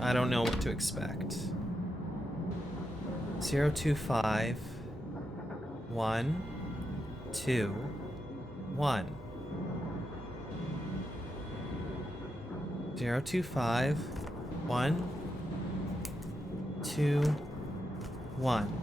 I don't know what to expect. 025 1 2 1 025 1 2 1.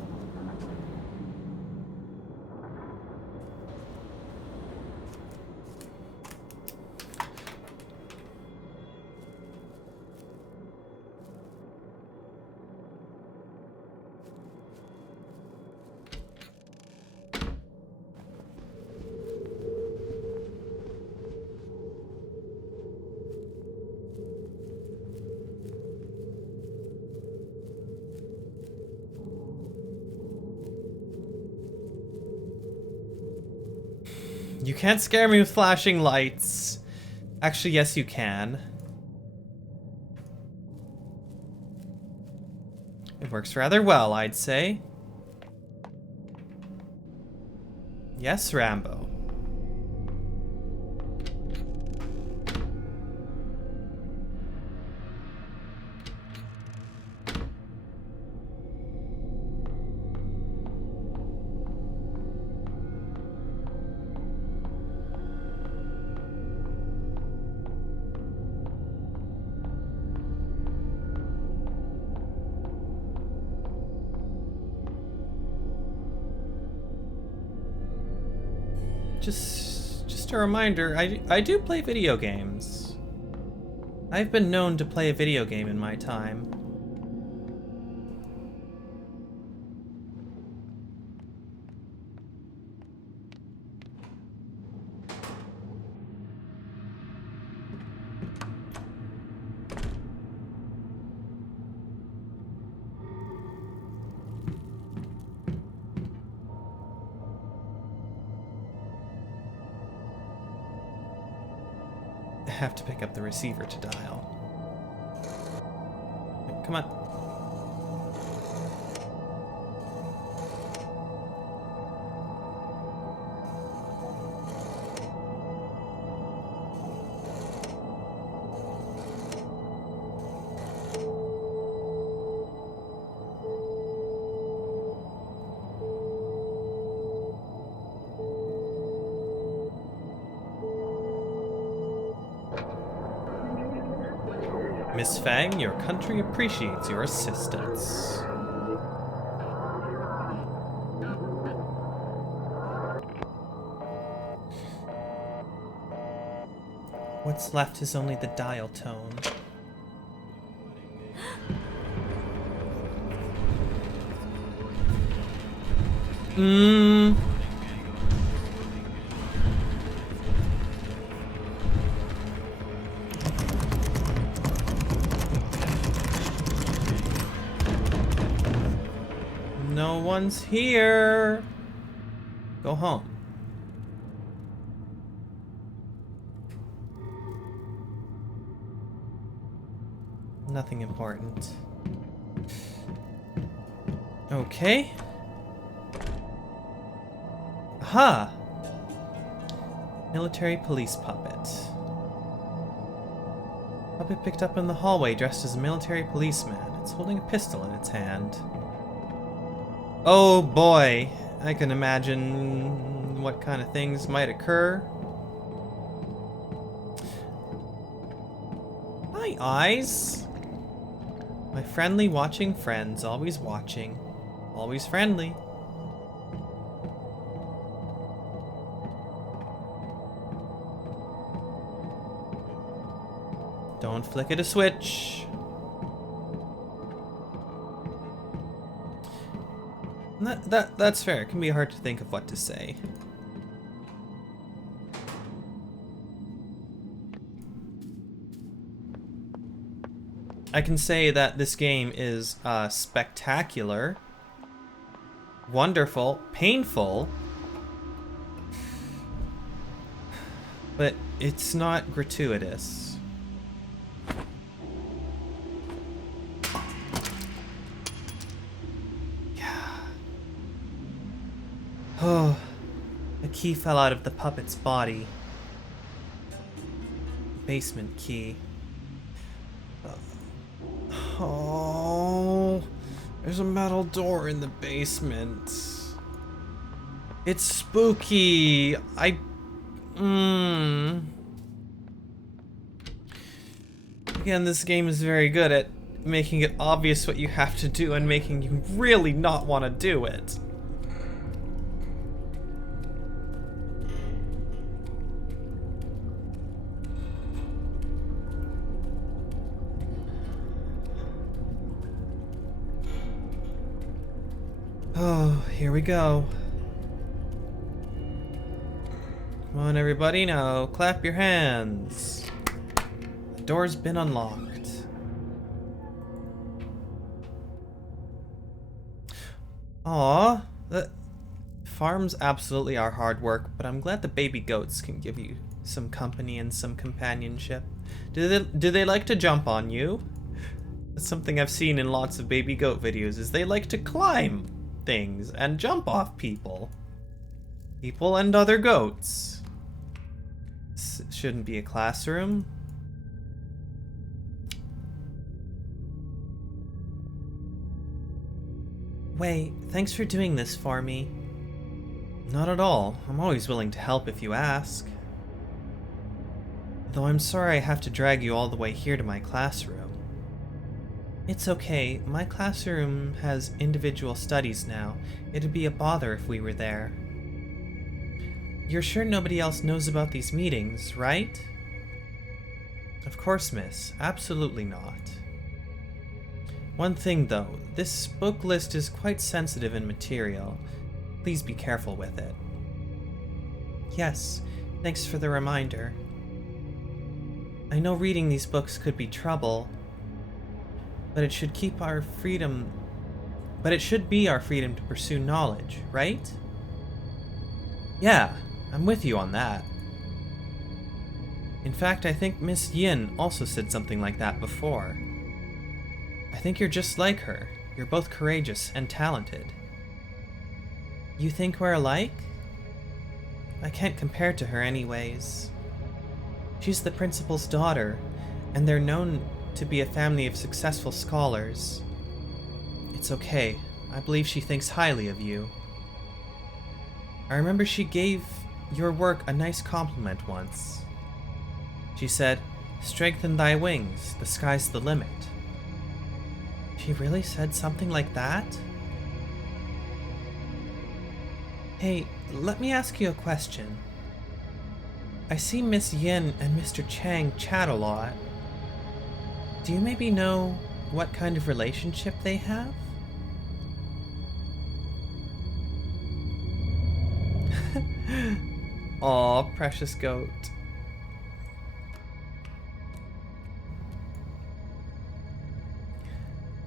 You can't scare me with flashing lights. Actually, yes, you can. It works rather well, I'd say. Yes, Rambo. Just a reminder, I do play video games. I've been known to play a video game in my time. I have to pick up the receiver to dial. Come on. Miss Fang, your country appreciates your assistance. What's left is only the dial tone. No one's here. Go home. Nothing important. Okay. Aha! Military police puppet. Puppet picked up in the hallway dressed as a military policeman. It's holding a pistol in its hand. Oh boy, I can imagine what kind of things might occur. Hi, eyes. My friendly watching friends, always watching, always friendly. Don't flick it a switch. That's fair. It can be hard to think of what to say. I can say that this game is spectacular, wonderful, painful, but it's not gratuitous. Yeah. Oh, a key fell out of the puppet's body. Basement key. Oh, there's a metal door in the basement. It's spooky. Again, this game is very good at making it obvious what you have to do and making you really not want to do it. Oh, here we go. Come on, everybody, now clap your hands. The door's been unlocked. Aw, the farms absolutely are hard work, but I'm glad the baby goats can give you some company and some companionship. Do they like to jump on you? That's something I've seen in lots of baby goat videos, is they like to climb things and jump off people. People and other goats. This shouldn't be a classroom. Wei, thanks for doing this for me. Not at all. I'm always willing to help if you ask. Though I'm sorry I have to drag you all the way here to my classroom. It's okay. My classroom has individual studies now. It'd be a bother if we were there. You're sure nobody else knows about these meetings, right? Of course, miss. Absolutely not. One thing, though. This book list is quite sensitive in material. Please be careful with it. Yes, thanks for the reminder. I know reading these books could be trouble, but it should keep our freedom... But it should be our freedom to pursue knowledge, right? Yeah, I'm with you on that. In fact, I think Miss Yin also said something like that before. I think you're just like her. You're both courageous and talented. You think we're alike? I can't compare to her anyways. She's the principal's daughter, and they're known to be a family of successful scholars. It's okay. I believe she thinks highly of you. I remember she gave your work a nice compliment once. She said, "Strengthen thy wings, the sky's the limit." She really said something like that? Hey, let me ask you a question. I see Miss Yin and Mr. Chang chat a lot. Do you maybe know what kind of relationship they have? Aw, precious goat.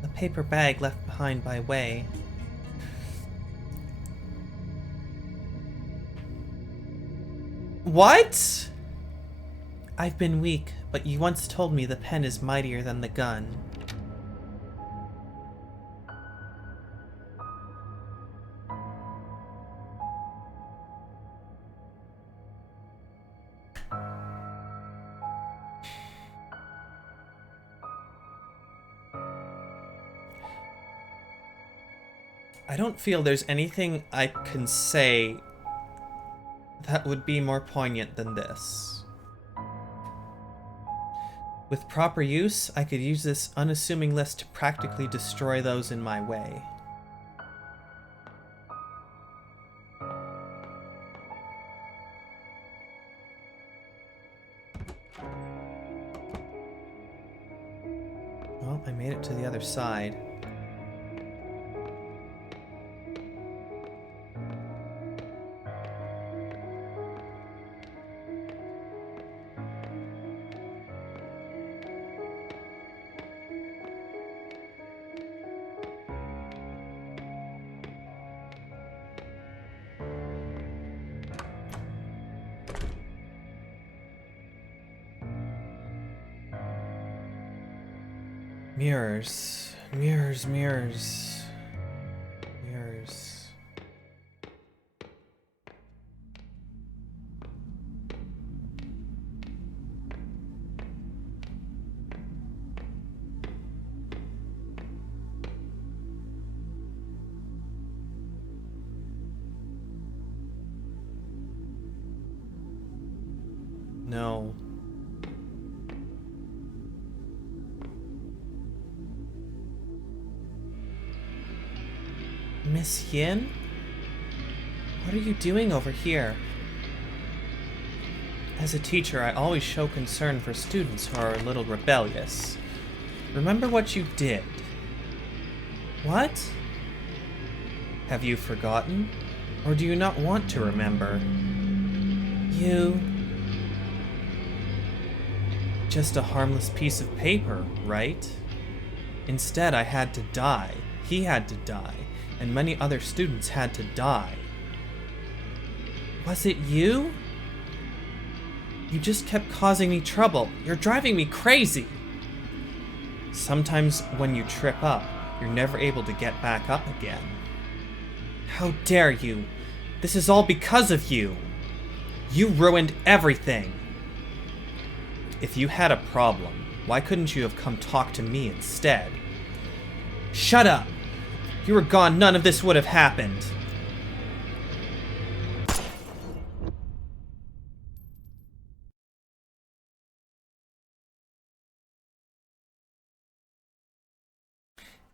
A paper bag left behind by Wei. What? I've been weak, but you once told me the pen is mightier than the gun. I don't feel there's anything I can say that would be more poignant than this. With proper use, I could use this unassuming list to practically destroy those in my way. Well, I made it to the other side. Mirrors. Mirrors, mirrors. Mirrors. No. Miss Yin? What are you doing over here? As a teacher, I always show concern for students who are a little rebellious. Remember what you did. What? Have you forgotten? Or do you not want to remember? You... Just a harmless piece of paper, right? Instead, I had to die. He had to die. And many other students had to die. Was it you? You just kept causing me trouble. You're driving me crazy. Sometimes when you trip up, you're never able to get back up again. How dare you? This is all because of you. You ruined everything. If you had a problem, why couldn't you have come talk to me instead? Shut up! If you were gone, none of this would have happened.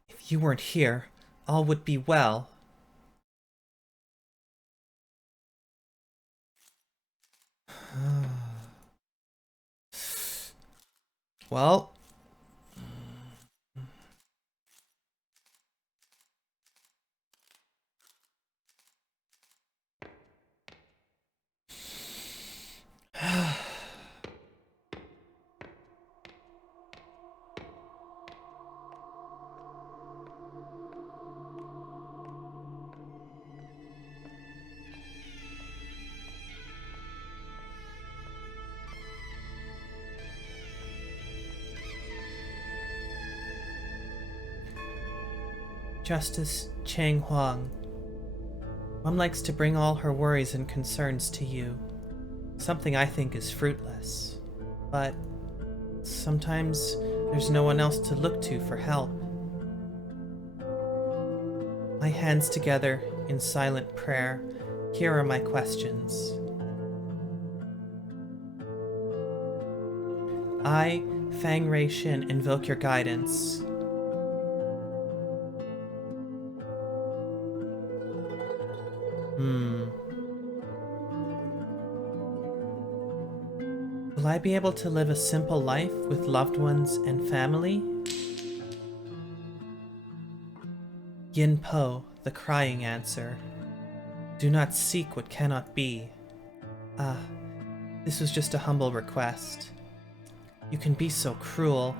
If you weren't here, all would be well. Well... Justice Chang Huang. Mom likes to bring all her worries and concerns to you. Something I think is fruitless. But sometimes there's no one else to look to for help. My hands together in silent prayer, here are my questions. I, Fang Rei Shin, invoke your guidance. Will I be able to live a simple life with loved ones and family? Yin Po, the crying answer. Do not seek what cannot be. Ah, this was just a humble request. You can be so cruel.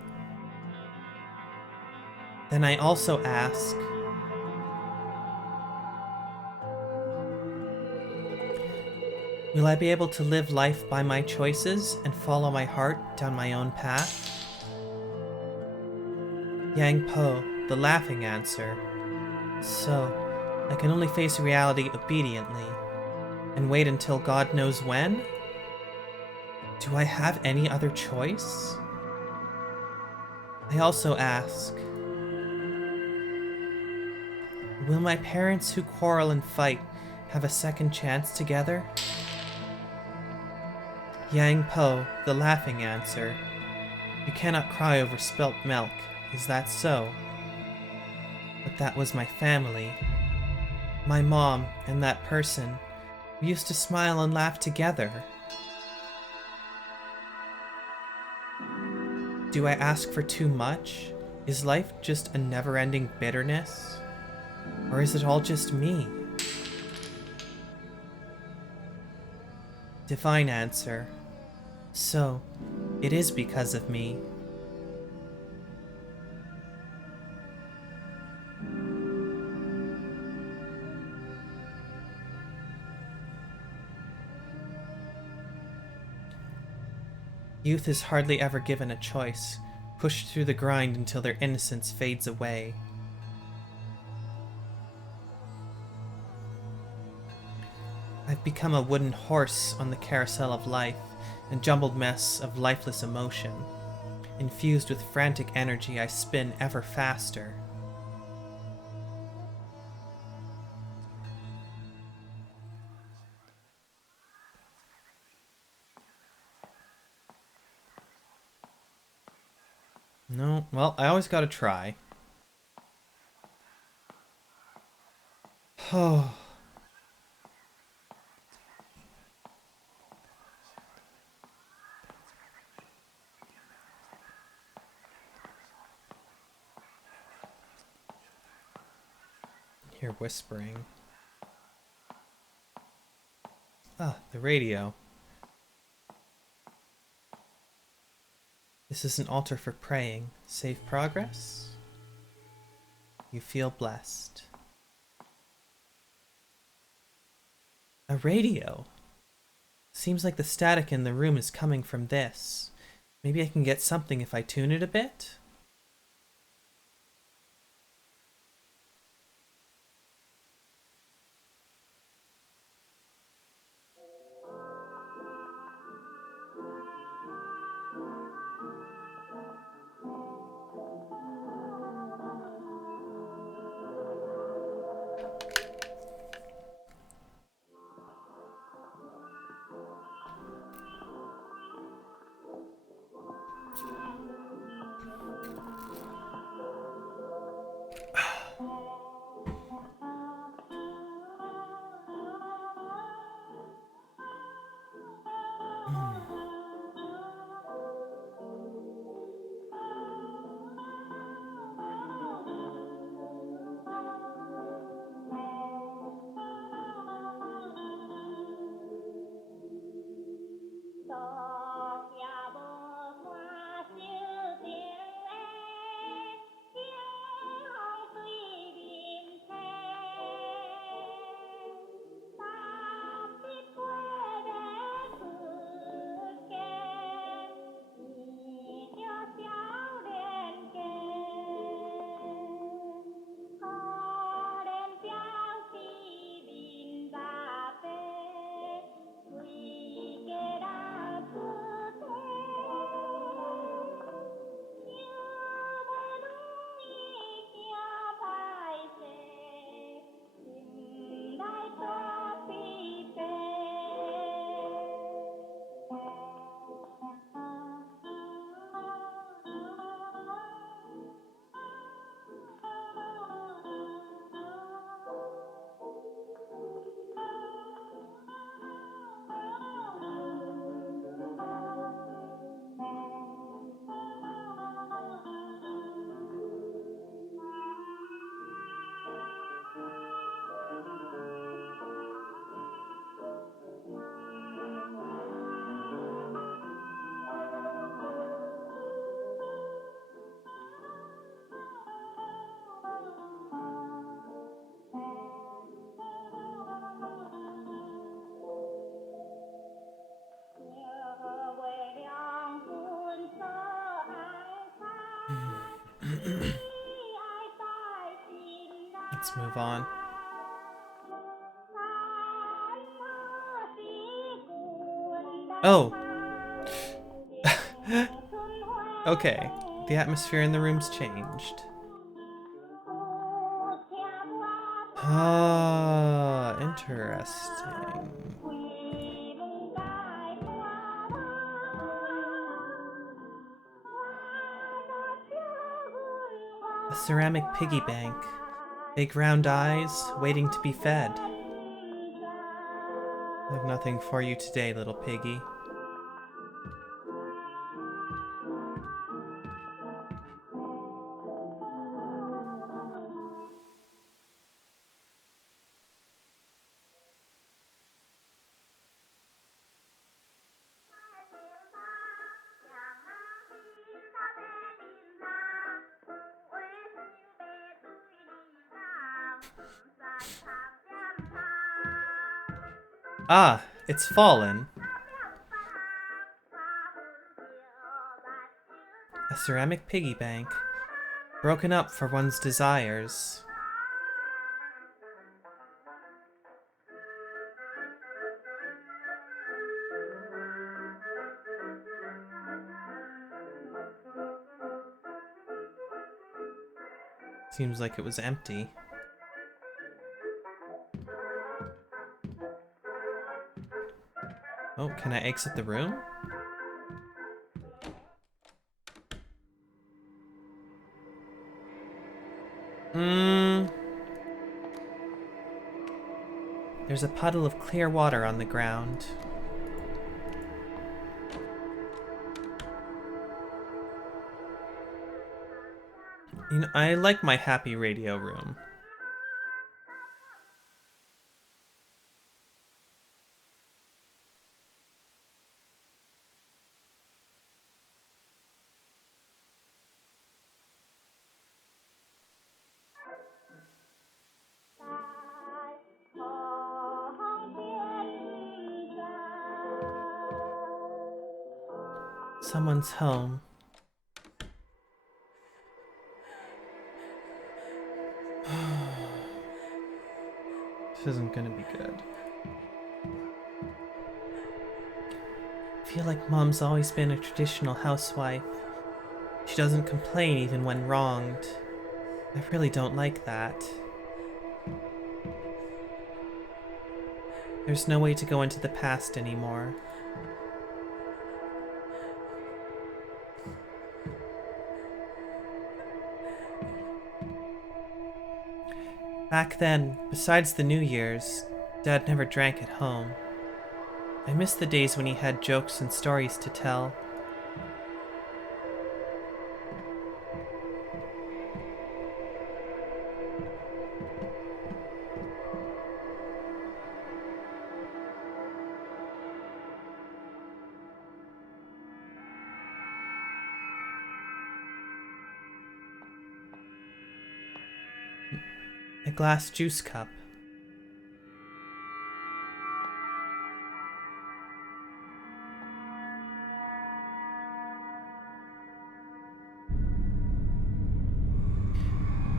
Then I also ask, will I be able to live life by my choices and follow my heart down my own path? Yang Po, the laughing answer. So, I can only face reality obediently, and wait until God knows when? Do I have any other choice? I also ask, will my parents who quarrel and fight have a second chance together? Yang Po, the laughing answer. You cannot cry over spilt milk, is that so? But that was my family. My mom and that person. We used to smile and laugh together. Do I ask for too much? Is life just a never-ending bitterness? Or is it all just me? Divine answer. So, it is because of me. Youth is hardly ever given a choice, pushed through the grind until their innocence fades away. I've become a wooden horse on the carousel of life, a jumbled mess of lifeless emotion. Infused with frantic energy, I spin ever faster. No, well, I always gotta try. Oh. Hear whispering. Ah, the radio. This is an altar for praying. Save progress? You feel blessed. A radio? Seems like the static in the room is coming from this. Maybe I can get something if I tune it a bit? Let's move on. Oh! Okay, the atmosphere in the room's changed. Ah, interesting. A ceramic piggy bank. Big round eyes, waiting to be fed. I have nothing for you today, little piggy. Ah, it's fallen. A ceramic piggy bank. Broken up for one's desires. Seems like it was empty. Oh, can I exit the room? There's a puddle of clear water on the ground. You know, I like my happy radio room. Someone's home. This isn't gonna be good. I feel like Mom's always been a traditional housewife. She doesn't complain even when wronged. I really don't like that. There's no way to go into the past anymore. Back then, besides the New Year's, Dad never drank at home. I miss the days when he had jokes and stories to tell. A glass juice cup.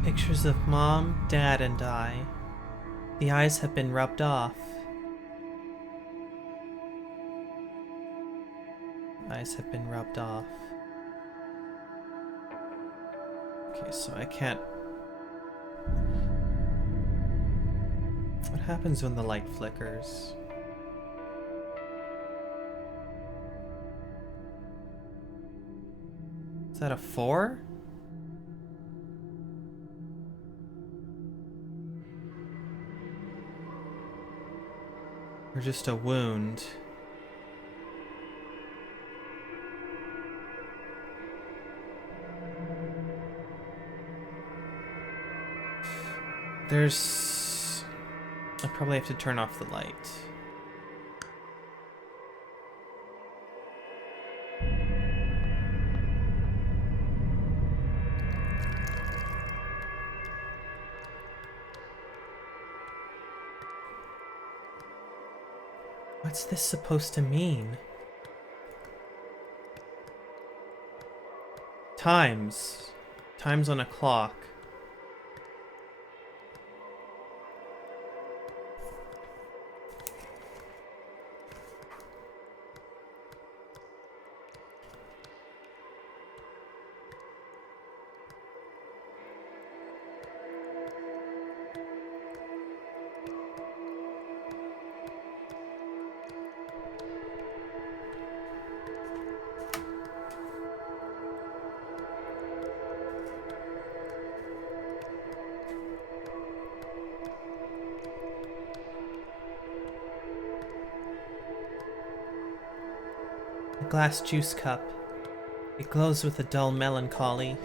Pictures of Mom, Dad, and I. The eyes have been rubbed off. Eyes have been rubbed off. Okay, so I can't... What happens when the light flickers? Is that a 4? Or just a wound? I probably have to turn off the light. What's this supposed to mean? Times. Times on a clock. A glass juice cup. It glows with a dull melancholy.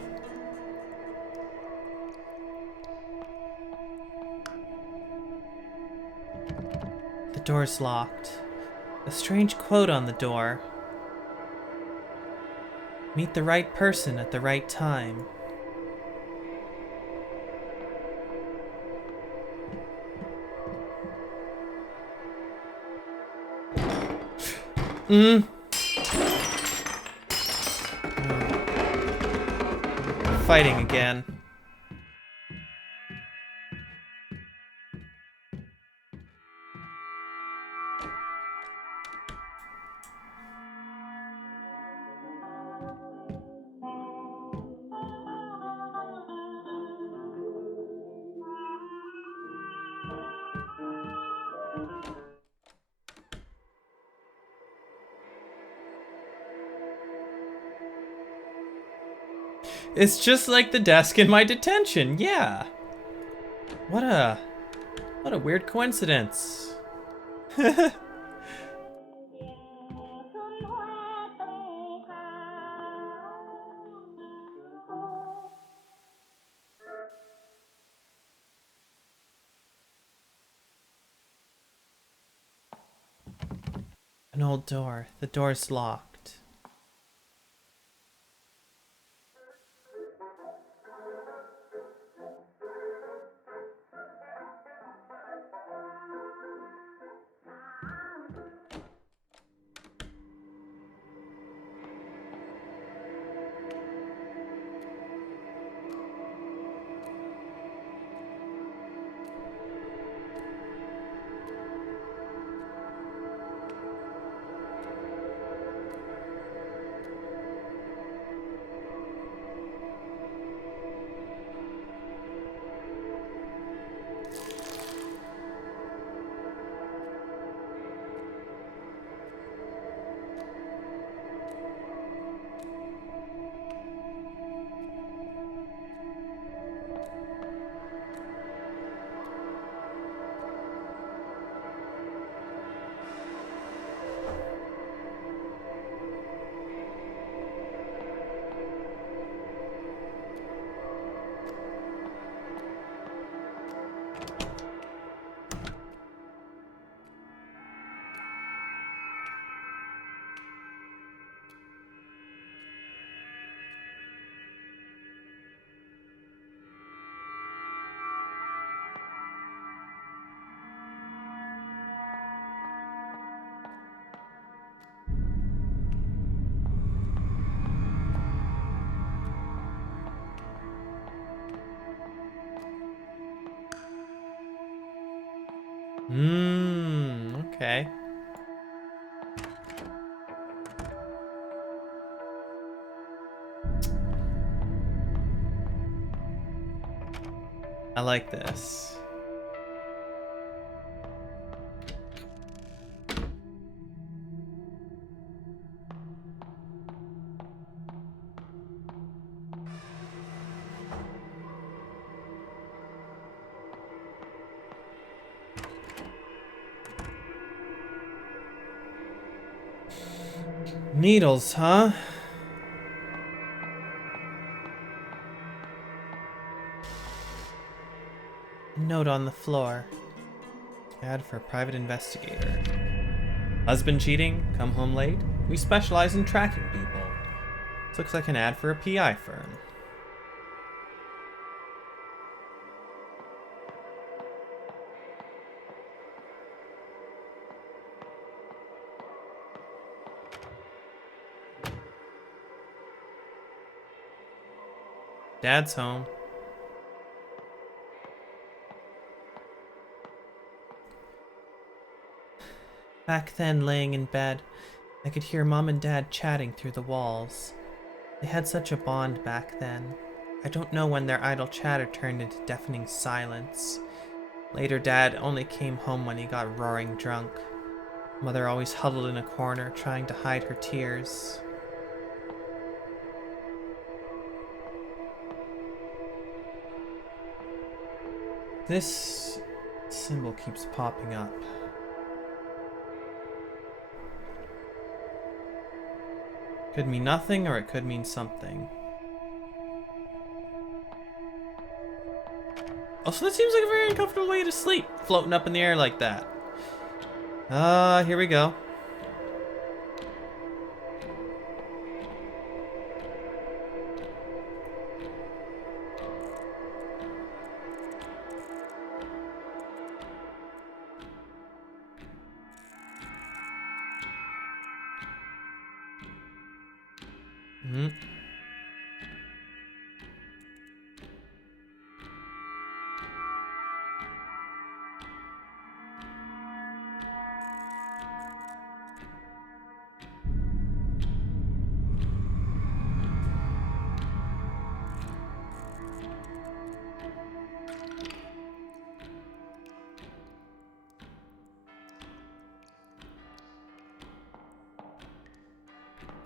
The door's locked. A strange quote on the door. Meet the right person at the right time. Fighting again. It's just like the desk in my detention, yeah. What a weird coincidence. An old door. The door's locked. Okay. I like this. Needles, huh? Note on the floor. Ad for a private investigator. Husband cheating? Come home late? We specialize in tracking people. This looks like an ad for a PI firm. Dad's home. Back then, laying in bed, I could hear Mom and Dad chatting through the walls. They had such a bond back then. I don't know when their idle chatter turned into deafening silence. Later, Dad only came home when he got roaring drunk. Mother always huddled in a corner, trying to hide her tears. This symbol keeps popping up. Could mean nothing, or it could mean something. Also, that seems like a very uncomfortable way to sleep, floating up in the air like that. Here we go.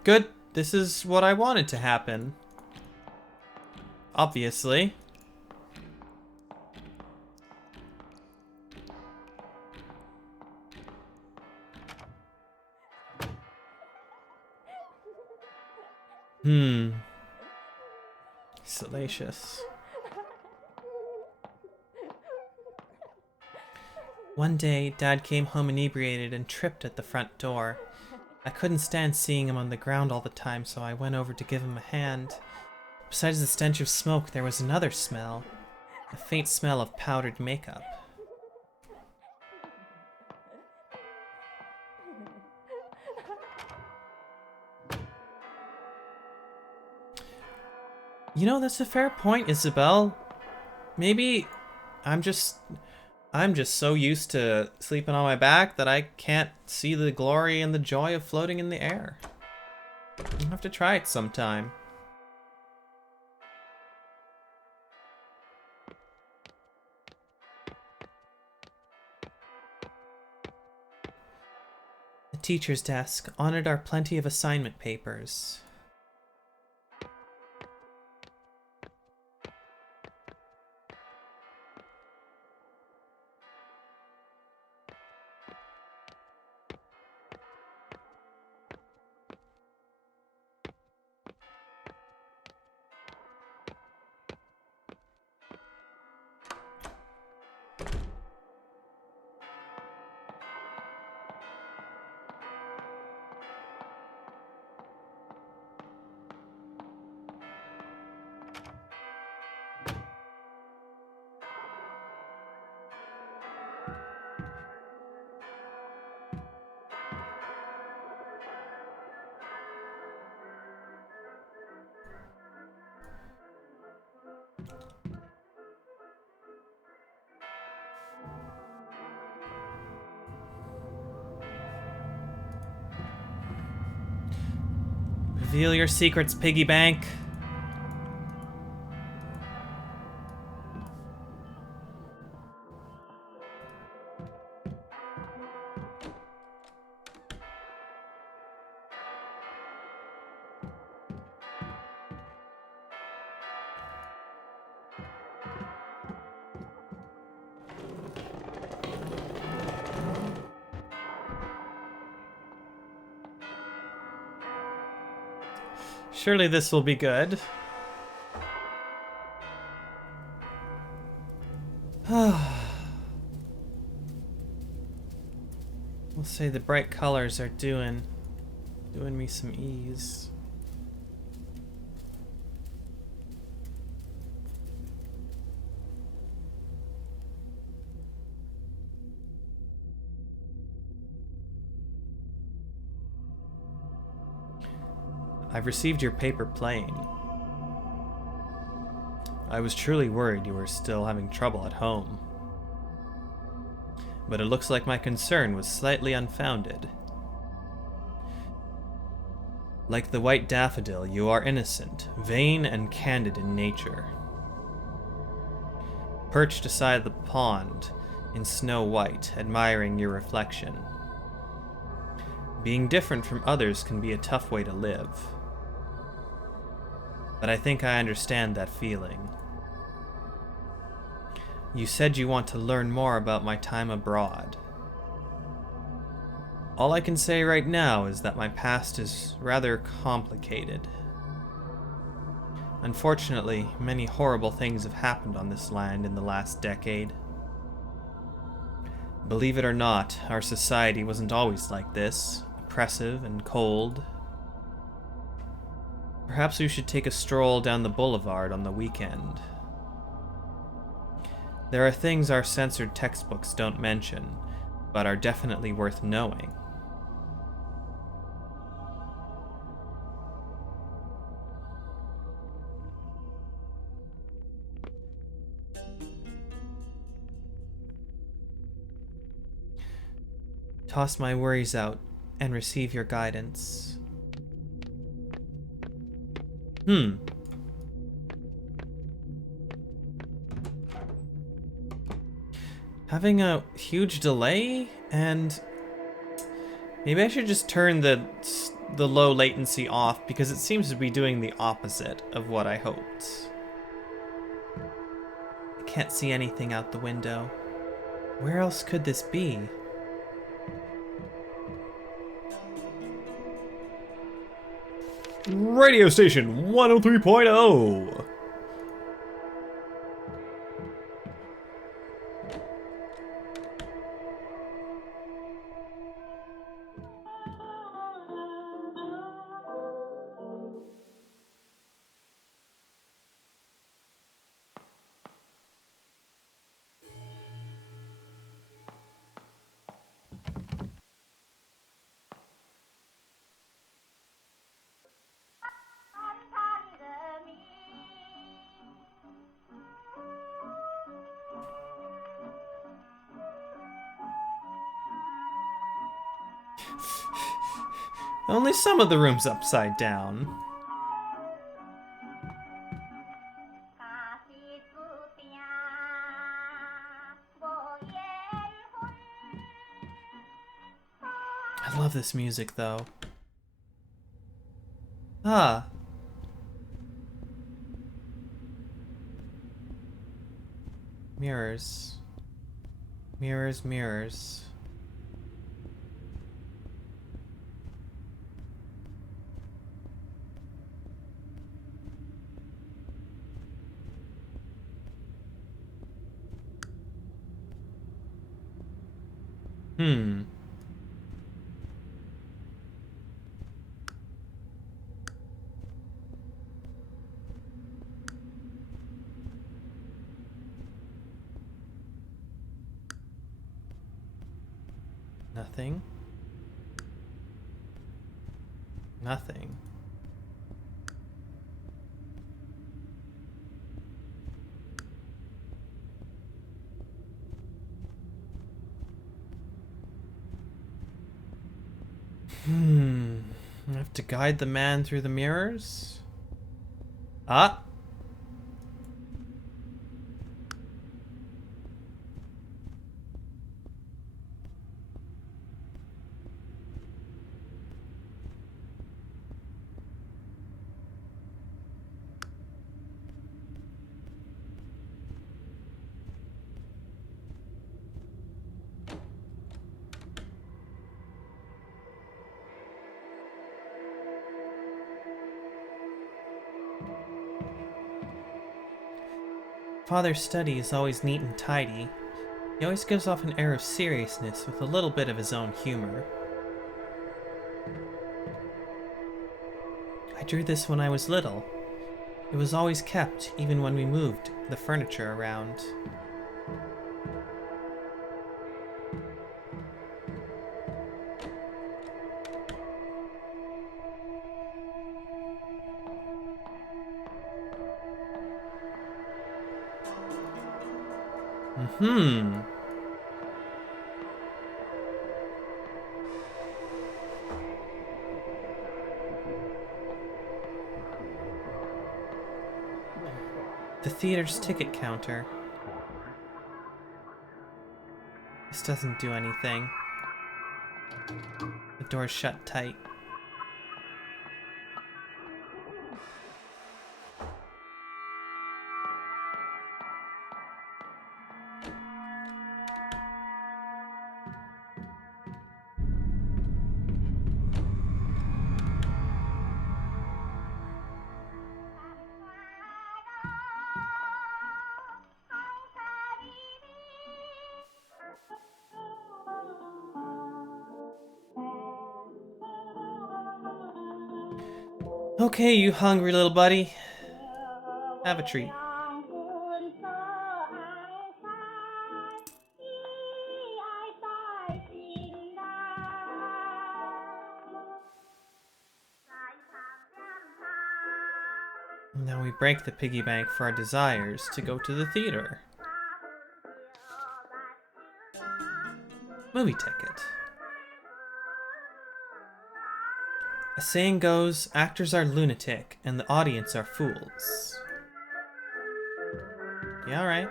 Good. This is what I wanted to happen. Obviously. Salacious. One day, Dad came home inebriated and tripped at the front door. I couldn't stand seeing him on the ground all the time, so I went over to give him a hand. Besides the stench of smoke, there was another smell. A faint smell of powdered makeup. You know, that's a fair point, Isabel. Maybe I'm just so used to sleeping on my back that I can't see the glory and the joy of floating in the air. I'll have to try it sometime. The teacher's desk. On it are plenty of assignment papers. Reveal your secrets, piggy bank. Surely this will be good. We'll say the bright colors are doing me some ease. I've received your paper plane. I was truly worried you were still having trouble at home. But it looks like my concern was slightly unfounded. Like the white daffodil, you are innocent, vain, and candid in nature. Perched aside the pond in snow white, admiring your reflection. Being different from others can be a tough way to live. But I think I understand that feeling. You said you want to learn more about my time abroad. All I can say right now is that my past is rather complicated. Unfortunately, many horrible things have happened on this land in the last decade. Believe it or not, our society wasn't always like this, oppressive and cold. Perhaps we should take a stroll down the boulevard on the weekend. There are things our censored textbooks don't mention, but are definitely worth knowing. Toss my worries out and receive your guidance. Having a huge delay, and maybe I should just turn the low latency off because it seems to be doing the opposite of what I hoped. I can't see anything out the window. Where else could this be? Radio station 103.0. Only some of the room's upside down. I love this music, though. Ah. Mirrors. Mirrors, mirrors. Hmm. Nothing. Nothing. I have to guide the man through the mirrors? Ah! Father's study is always neat and tidy. He always gives off an air of seriousness with a little bit of his own humor. I drew this when I was little. It was always kept, even when we moved the furniture around. The theater's ticket counter. This doesn't do anything. The door's shut tight. Okay, you hungry little buddy. Have a treat. Now we break the piggy bank for our desires to go to the theater. Movie ticket. A saying goes, actors are lunatic and the audience are fools. Yeah, alright.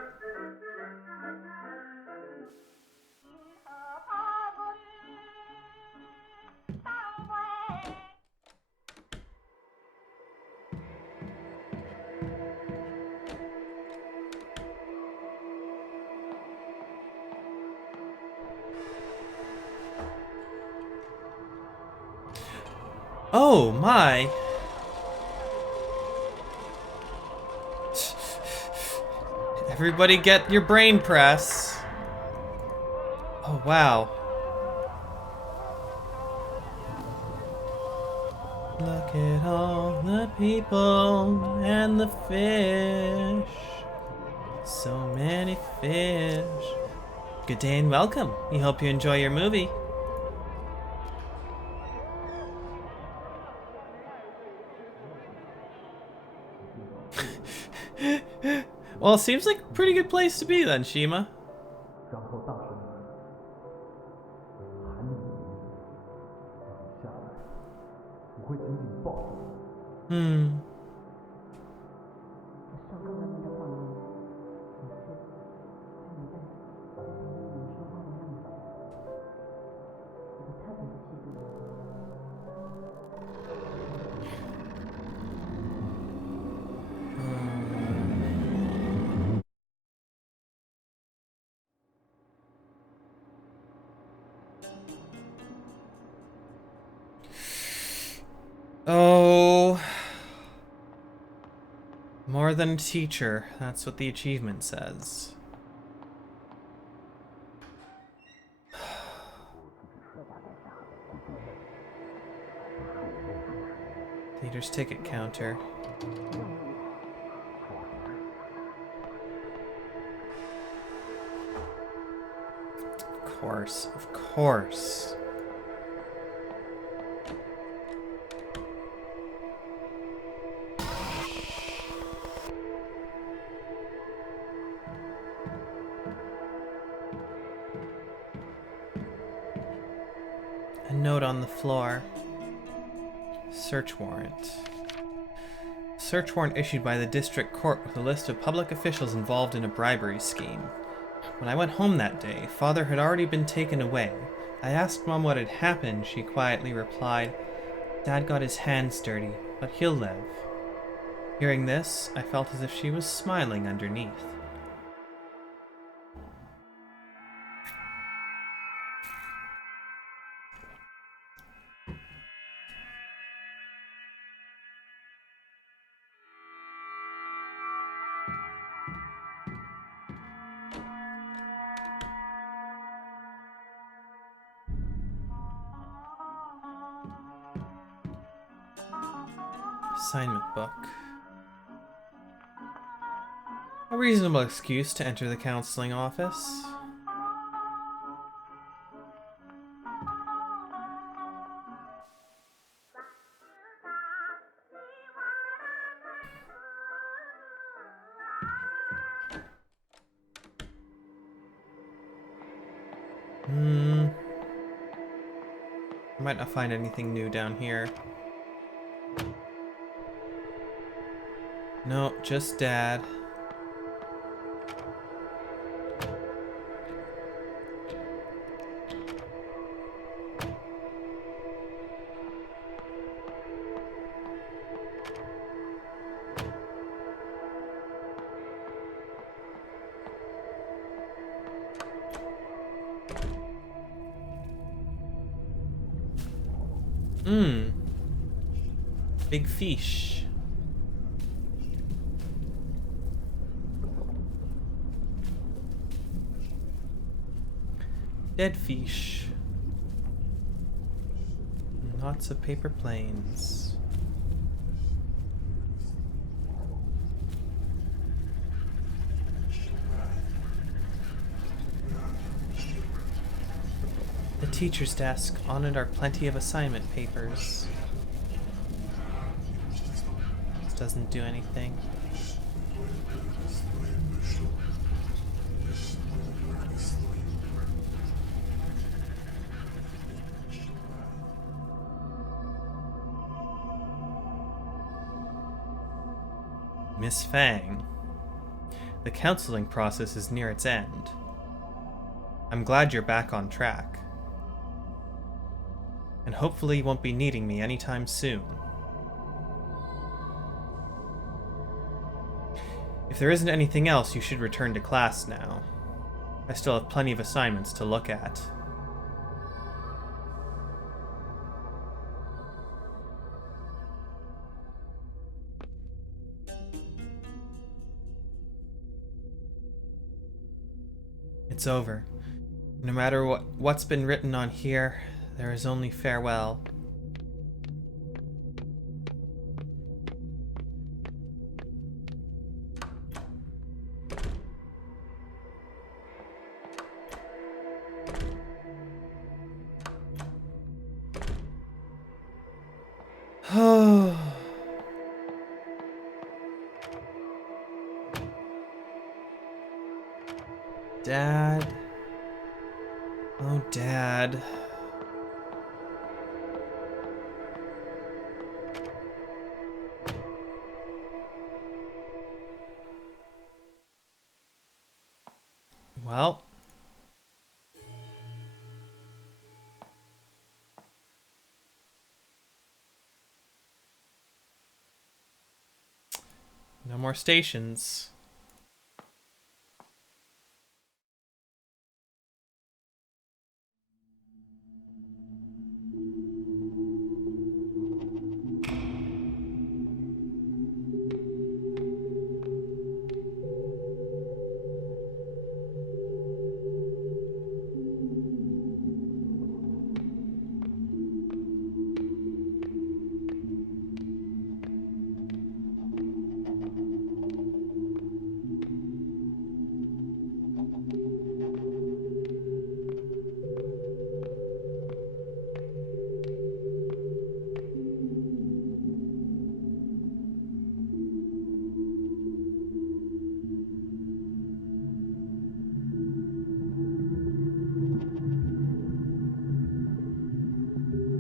Oh my! Everybody get your brain press. Oh, wow. Look at all the people and the fish. So many fish. Good day and welcome. We hope you enjoy your movie. Well, it seems like a pretty good place to be then, Shima. Hmm. Oh. More than a teacher. That's what the achievement says. Theater's ticket counter. Of course, of course. A note on the floor. Search warrant. Search warrant issued by the district court with a list of public officials involved in a bribery scheme. When I went home that day, Father had already been taken away. I asked Mom what had happened. She quietly replied, "Dad got his hands dirty, but he'll live." Hearing this, I felt as if she was smiling underneath. Assignment book. A reasonable excuse to enter the counseling office. I might not find anything new down here. No, just Dad. Big fish. Dead fish. Lots of paper planes. The teacher's desk. On it are plenty of assignment papers. This doesn't do anything. Miss Fang. The counseling process is near its end. I'm glad you're back on track. And hopefully you won't be needing me anytime soon. If there isn't anything else, you should return to class now. I still have plenty of assignments to look at. It's over. No matter what's been written on here, there is only farewell. Oh. Dad. Oh, Dad. Well. No more stations.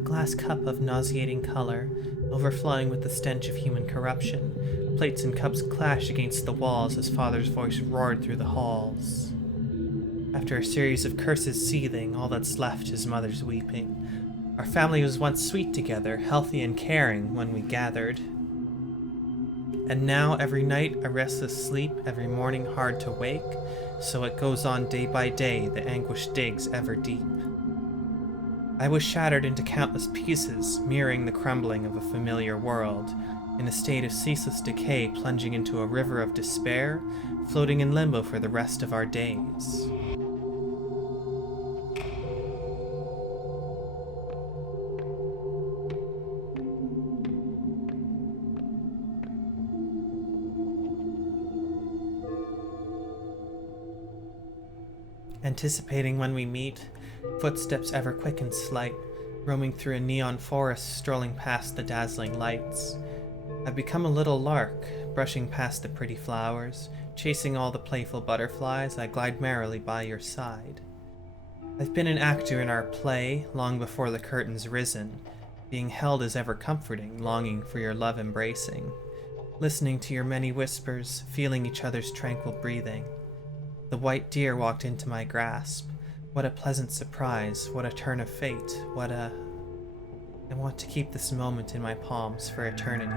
Glass cup of nauseating color, overflowing with the stench of human corruption. Plates and cups clashed against the walls as Father's voice roared through the halls. After a series of curses seething, all that's left is Mother's weeping. Our family was once sweet together, healthy and caring when we gathered. And now every night a restless sleep, every morning hard to wake, so it goes on day by day, the anguish digs ever deep. I was shattered into countless pieces, mirroring the crumbling of a familiar world, in a state of ceaseless decay, plunging into a river of despair, floating in limbo for the rest of our days. Anticipating when we meet, footsteps ever quick and slight, roaming through a neon forest, strolling past the dazzling lights. I've become a little lark, brushing past the pretty flowers, chasing all the playful butterflies, I glide merrily by your side. I've been an actor in our play, long before the curtain's risen, being held as ever comforting, longing for your love embracing, listening to your many whispers, feeling each other's tranquil breathing. The white deer walked into my grasp. What a pleasant surprise, what a turn of fate, I want to keep this moment in my palms for eternity.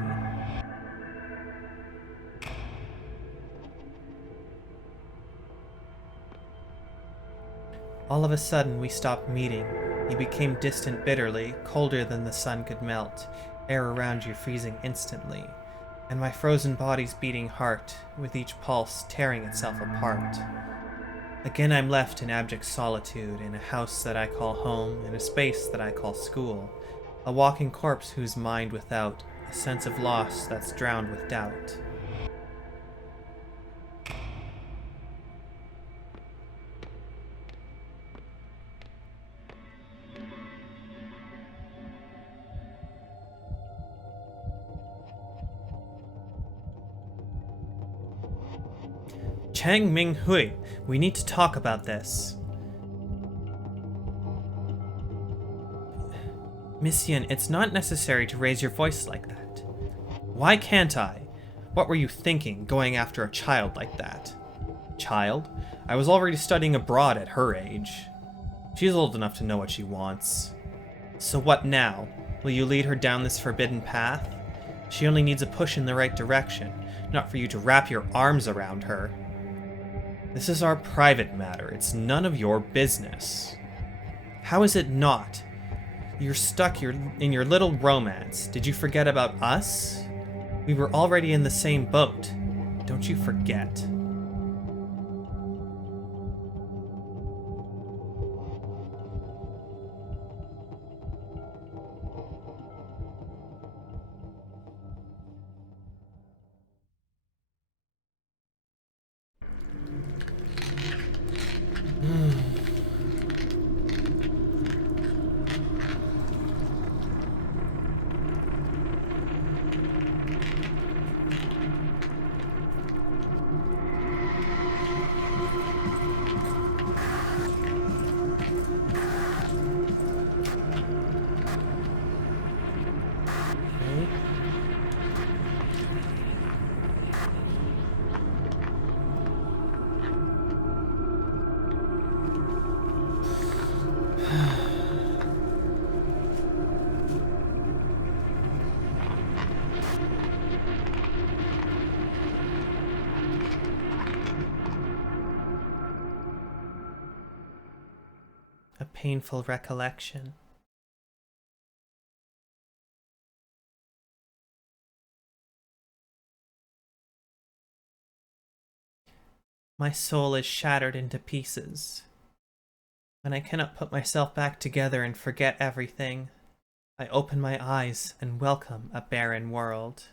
All of a sudden, we stopped meeting. You became distant bitterly, colder than the sun could melt, air around you freezing instantly, and my frozen body's beating heart, with each pulse tearing itself apart. Again I'm left in abject solitude, in a house that I call home, in a space that I call school, a walking corpse whose mind without, a sense of loss that's drowned with doubt. Chang Ming Hui, we need to talk about this. Miss Yin, it's not necessary to raise your voice like that. Why can't I? What were you thinking, going after a child like that? Child? I was already studying abroad at her age. She's old enough to know what she wants. So what now? Will you lead her down this forbidden path? She only needs a push in the right direction, not for you to wrap your arms around her. This is our private matter. It's none of your business. How is it not? You're stuck in your little romance. Did you forget about us? We were already in the same boat. Don't you forget. painful recollection. My soul is shattered into pieces. When I cannot put myself back together and forget everything, I open my eyes and welcome a barren world.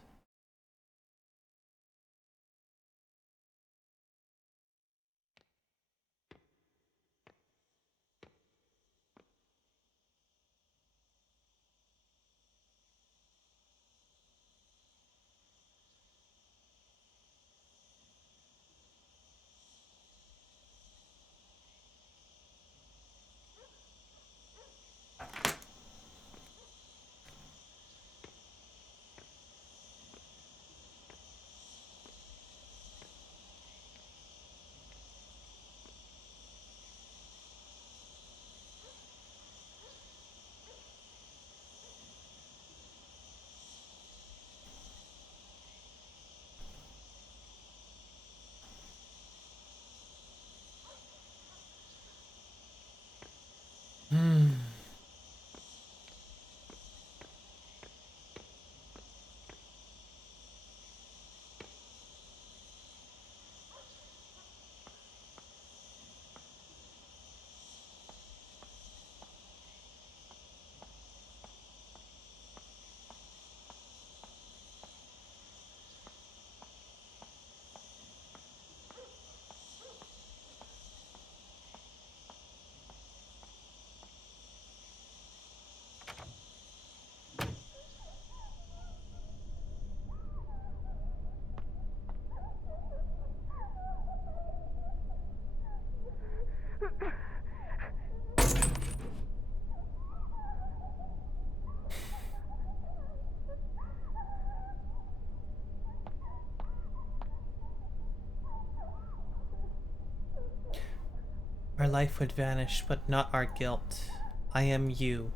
Our life would vanish, but not our guilt. I am you,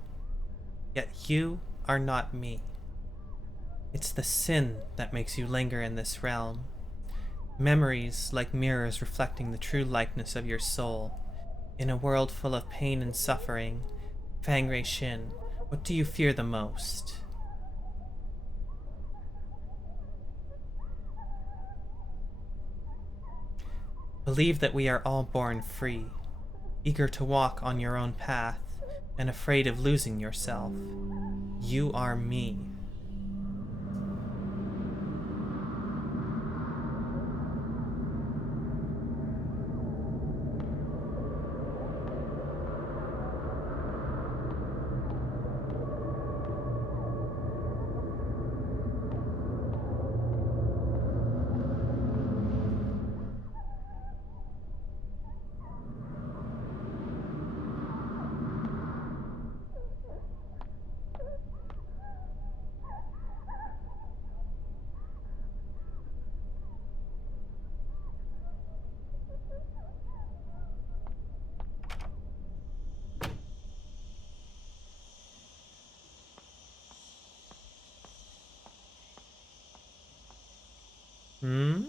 yet you are not me. It's the sin that makes you linger in this realm. Memories like mirrors reflecting the true likeness of your soul. In a world full of pain and suffering, Fang Rei Shin, what do you fear the most? Believe that we are all born free, eager to walk on your own path, and afraid of losing yourself. You are me. Hmm?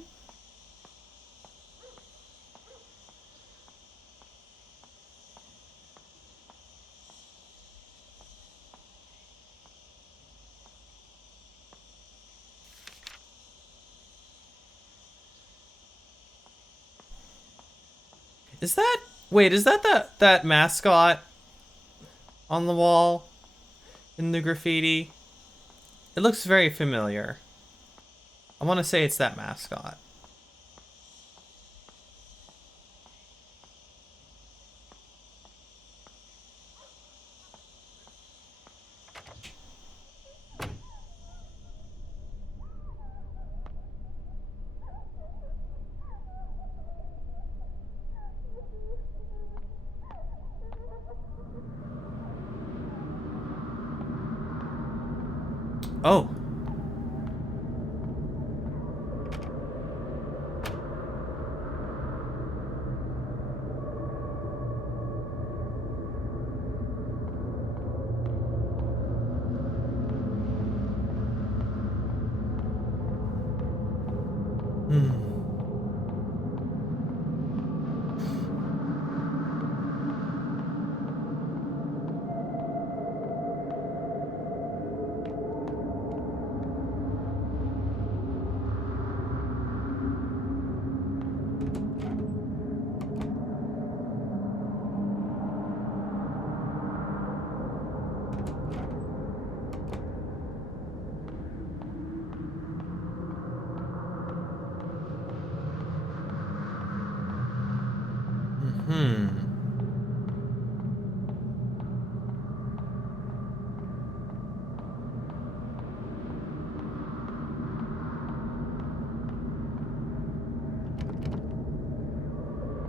Is that... Wait, is that that mascot on the wall in the graffiti? It looks very familiar. I want to say it's that mascot. Oh. Hmm.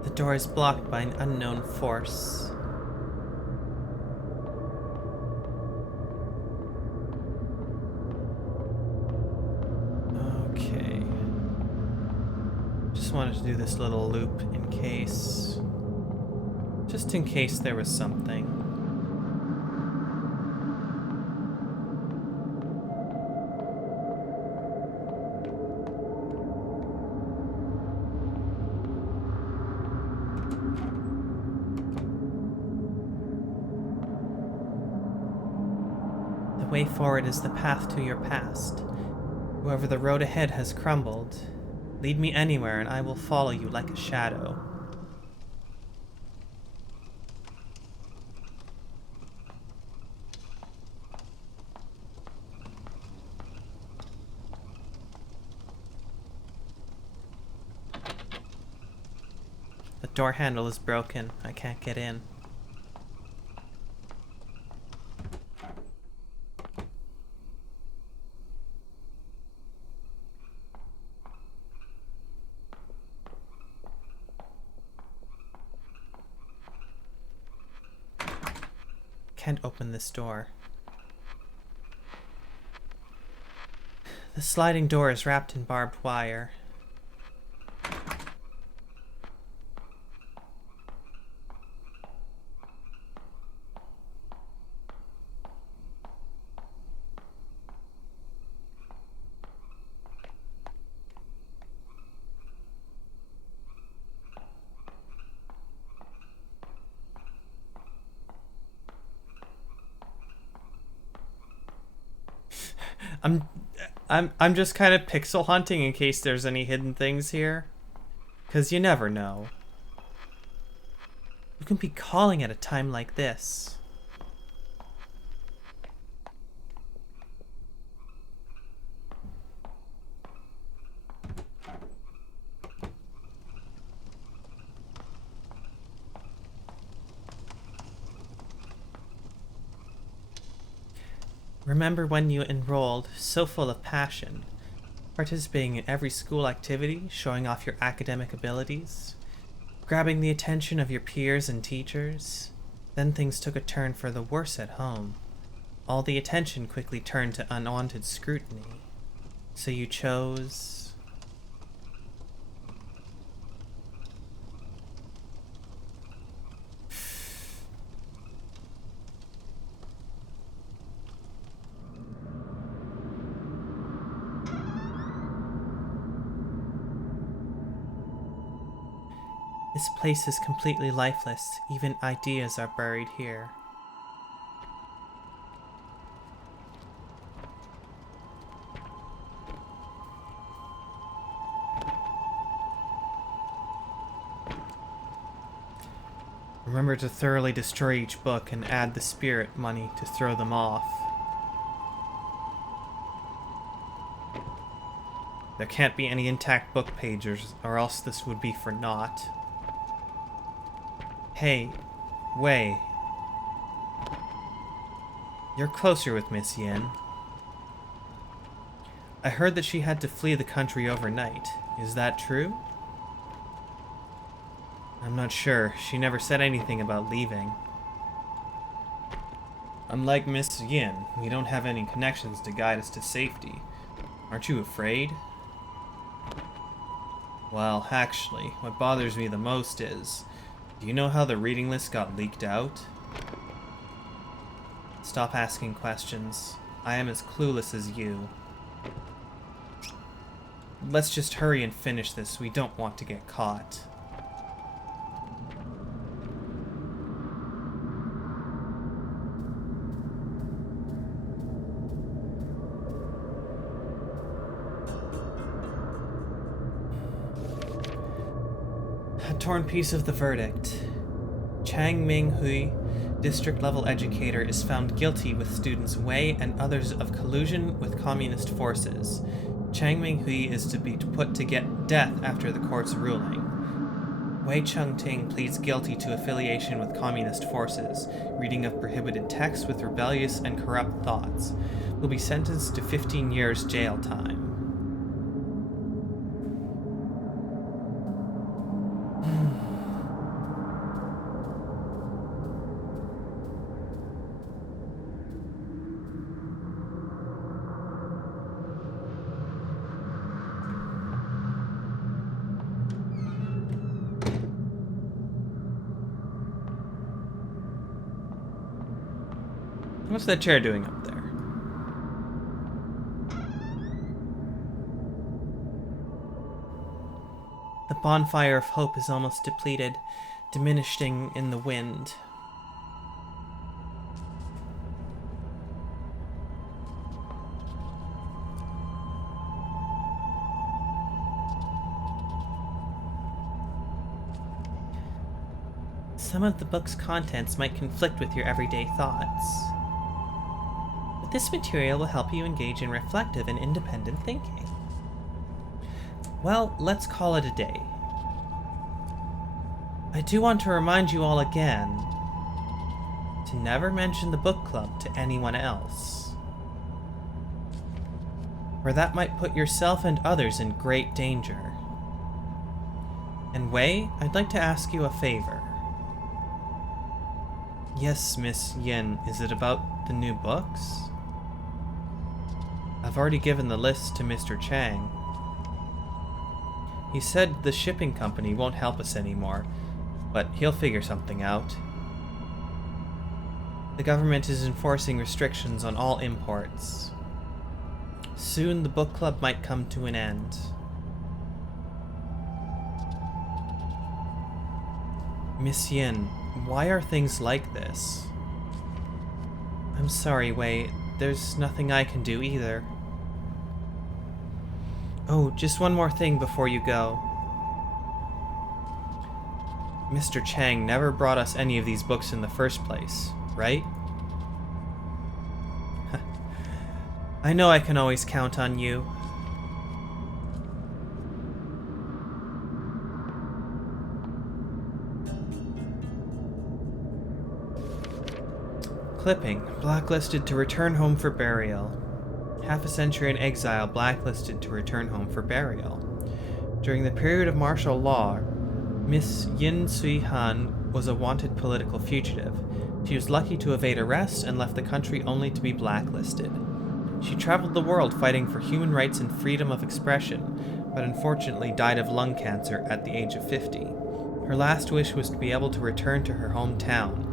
The door is blocked by an unknown force. Okay. Just wanted to do this little loop in case. Just in case there was something. The way forward is the path to your past. Whoever the road ahead has crumbled, lead me anywhere and I will follow you like a shadow. The door handle is broken. I can't get in. Can't open this door. The sliding door is wrapped in barbed wire. I'm just kind of pixel hunting in case there's any hidden things here. 'Cause you never know. You can be calling at a time like this. Remember when you enrolled, so full of passion, participating in every school activity, showing off your academic abilities, grabbing the attention of your peers and teachers? Then things took a turn for the worse at home. All the attention quickly turned to unwanted scrutiny. So you chose... This place is completely lifeless. Even ideas are buried here. Remember to thoroughly destroy each book and add the spirit money to throw them off. There can't be any intact book pages, or else this would be for naught. Hey, Wei. You're closer with Miss Yin. I heard that she had to flee the country overnight. Is that true? I'm not sure. She never said anything about leaving. Unlike Miss Yin, we don't have any connections to guide us to safety. Aren't you afraid? Well, actually, what bothers me the most is... Do you know how the reading list got leaked out? Stop asking questions. I am as clueless as you. Let's just hurry and finish this. We don't want to get caught. torn piece of the verdict. Chang Ming-hui, district-level educator, is found guilty with students Wei and others of collusion with communist forces. Chang Ming-hui is to be put to get death after the court's ruling. Wei Cheng-ting pleads guilty to affiliation with communist forces, reading of prohibited texts with rebellious and corrupt thoughts. Will be sentenced to 15 years jail time. What's that chair doing up there? The bonfire of hope is almost depleted, diminishing in the wind. Some of the book's contents might conflict with your everyday thoughts. But this material will help you engage in reflective and independent thinking. Well, let's call it a day. I do want to remind you all again to never mention the book club to anyone else, or that might put yourself and others in great danger. And Wei, I'd like to ask you a favor. Yes, Miss Yin, is it about the new books? I've already given the list to Mr. Chang. He said the shipping company won't help us anymore, but he'll figure something out. The government is enforcing restrictions on all imports. Soon the book club might come to an end. Miss Yin, why are things like this? I'm sorry, Wei. There's nothing I can do either. Oh, just one more thing before you go. Mr. Chang never brought us any of these books in the first place, right? I know I can always count on you. Clipping. Blacklisted to return home for burial. Half a century in exile, blacklisted to return home for burial. During the period of martial law, Miss Yin Sui Han was a wanted political fugitive. She was lucky to evade arrest and left the country only to be blacklisted. She traveled the world fighting for human rights and freedom of expression, but unfortunately died of lung cancer at the age of 50. Her last wish was to be able to return to her hometown.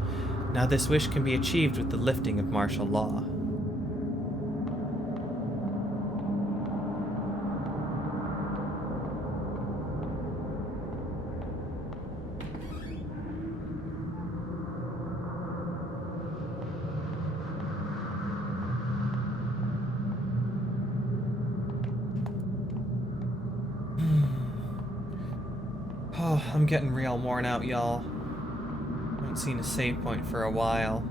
Now this wish can be achieved with the lifting of martial law. Oh, I'm getting real worn out, y'all. Haven't seen a save point for a while.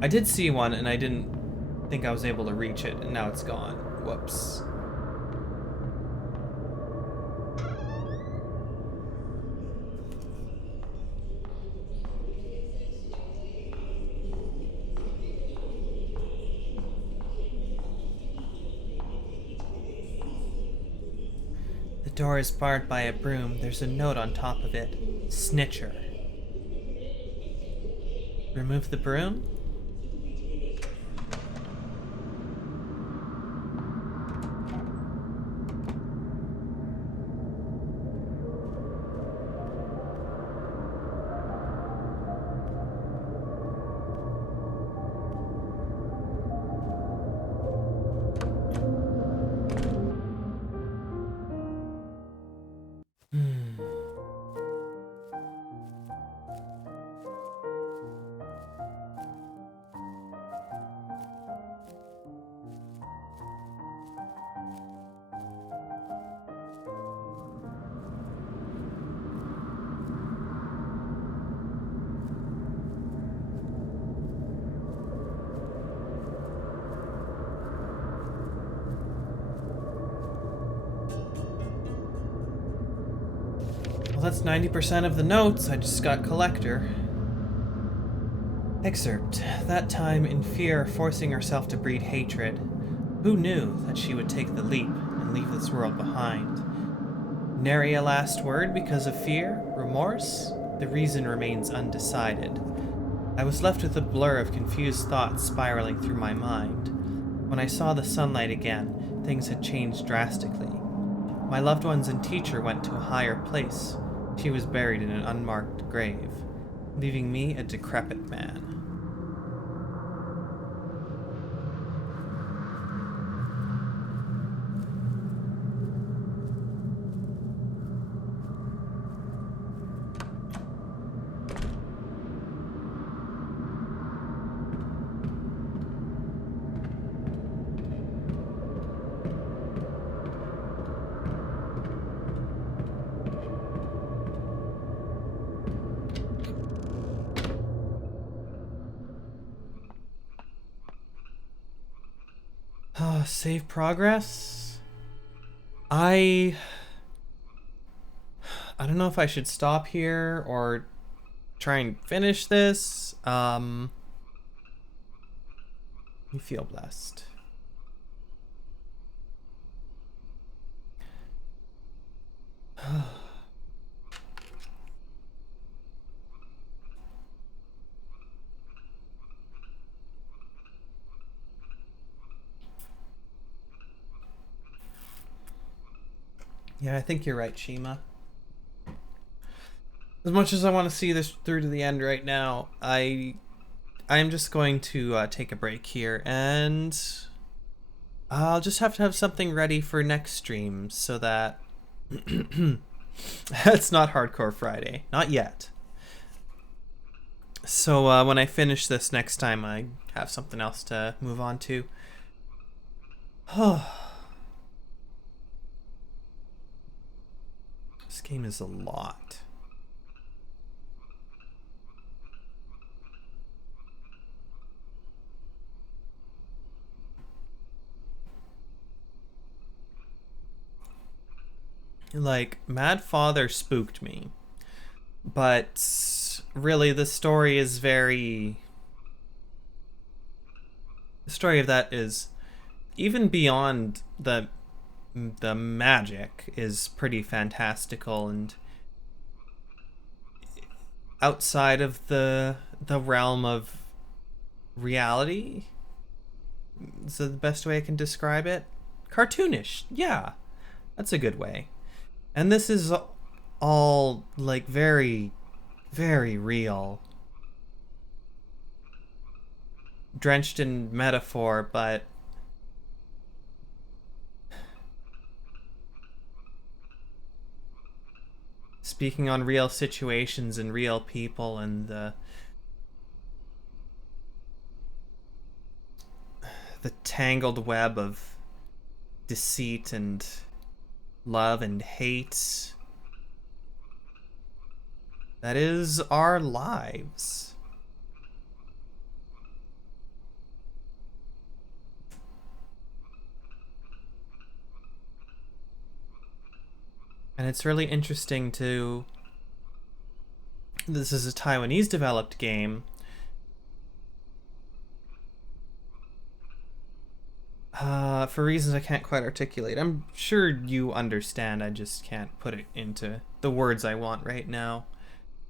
I did see one, and I didn't think I was able to reach it, and now it's gone. Whoops. The door is barred by a broom. There's a note on top of it. Snitcher. Remove the broom? Well, that's 90% of the notes. I just got collector. Excerpt. That time, in fear, forcing herself to breed hatred. Who knew that she would take the leap and leave this world behind? Nary a last word because of fear? Remorse? The reason remains undecided. I was left with a blur of confused thoughts spiraling through my mind. When I saw the sunlight again, things had changed drastically. My loved ones and teacher went to a higher place. She was buried in an unmarked grave, leaving me a decrepit man. Save progress? I don't know if I should stop here or try and finish this. You feel blessed. Yeah, I think you're right, Shima. As much as I want to see this through to the end right now, I'm just going to take a break here, and I'll just have to have something ready for next stream so that it's not Hardcore Friday. Not yet. So when I finish this next time, I have something else to move on to. This game is a lot. Like, Mad Father spooked me. But really, the story is very... The story of that is even beyond the magic is pretty fantastical and outside of the realm of reality. Is that the best way I can describe it? Cartoonish, yeah, that's a good way. And this is all like very, very real, drenched in metaphor, but speaking on real situations and real people and the tangled web of deceit and love and hate that is our lives. And it's really interesting to... This is a Taiwanese developed game. For reasons I can't quite articulate. I'm sure you understand, I just can't put it into the words I want right now.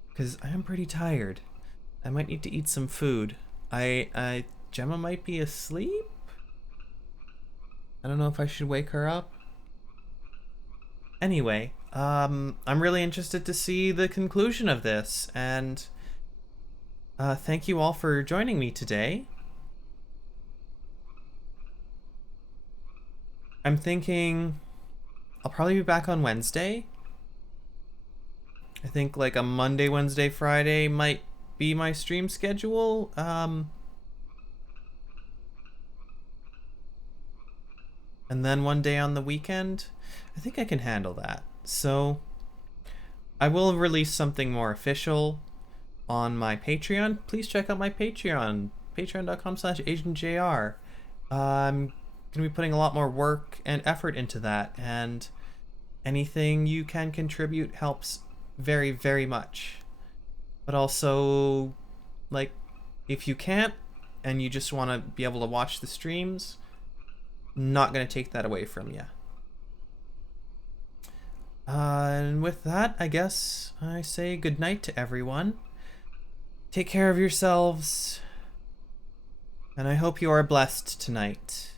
Because I am pretty tired. I might need to eat some food. Gemma might be asleep? I don't know if I should wake her up. Anyway, I'm really interested to see the conclusion of this, and thank you all for joining me today. I'm thinking I'll probably be back on Wednesday. I think like a Monday, Wednesday, Friday might be my stream schedule. And then one day on the weekend. I think I can handle that. So I will release something more official on my Patreon. Please check out my Patreon, patreon.com/agentjr. I'm going to be putting a lot more work and effort into that, and anything you can contribute helps very, very much. But also, like, if you can't and you just want to be able to watch the streams, not going to take that away from you. And with that, I guess I say goodnight to everyone. Take care of yourselves, and I hope you are blessed tonight.